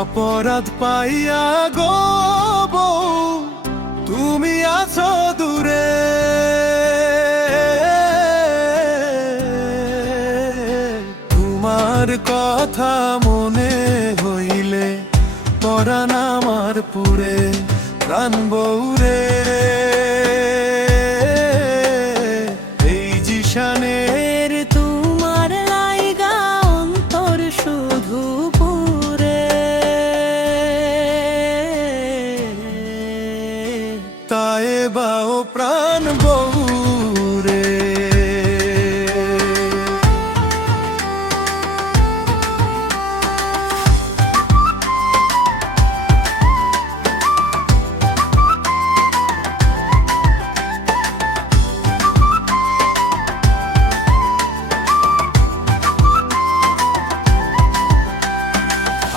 অপরাধ পাইয়া গো বউ তুমি আছো দূরে? তোমার কথা মনে হইলে পরাণ আমার পুরে, প্রাণ বউরে। এই জিশানের তোমার লাইগা অন্তর শুধু পুরে, তাই বাও প্রাণ বউরে।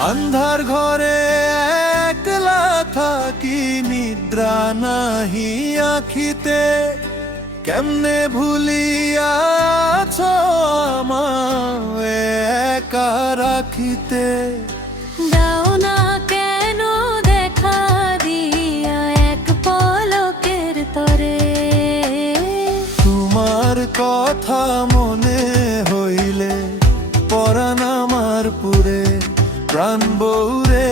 আন্ধার ঘরে একলা থাকি, নিদ্রা নাহি আখিতে, কেমনে ভুলিয়াছ আমায় একা রাখিতে। দাও না কেন দেখা দিয়া এক পলকের তরে, তোমার কথা মনে হইলে পরাণ আমার পুরে, প্রাণ বউরে।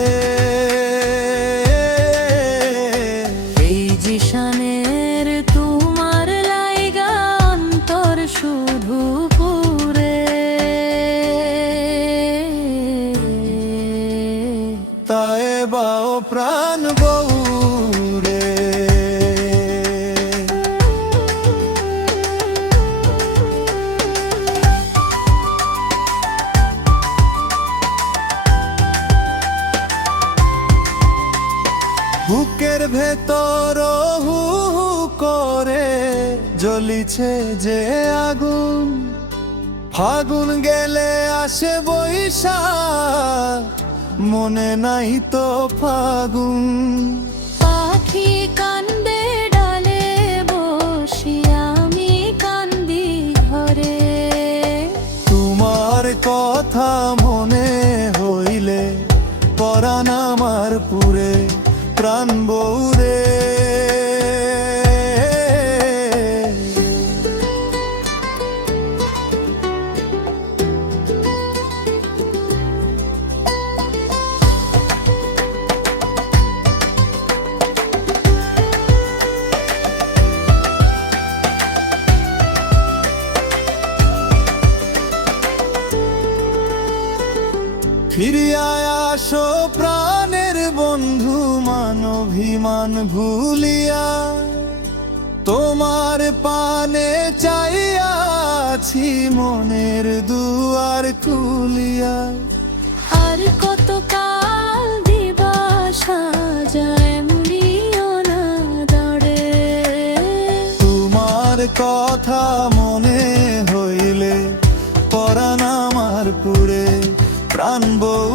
এই জিশানের তোমার লাইগা অন্তর শুধু পুরে, তাই বাও প্রাণ বউরে। বুকের ভেতর হু হু করে জ্বলিছে যে আগুন, ফাগুন গেলে আসে বৈশাখ, মনে নাই তো ফাগুন। পাখি কান্দে ডালে বসি, আমি কান্দি ঘরে। তোমার কথা মনে হইলে পরাণ আমার পুরে, প্রাণ বউরে। ফিরিয়া আসো প্রাণের বন্ধু, মান অভিমান ভুলিয়া, তোমার পানে চাইয়াছি মনের দুয়ার খুলিয়া। আর কত কাল দিবা সাজায় মুড়িও না দরে, তোমার কথা মনে হইলে পরাণ আমার পুরে, প্রাণ বউ।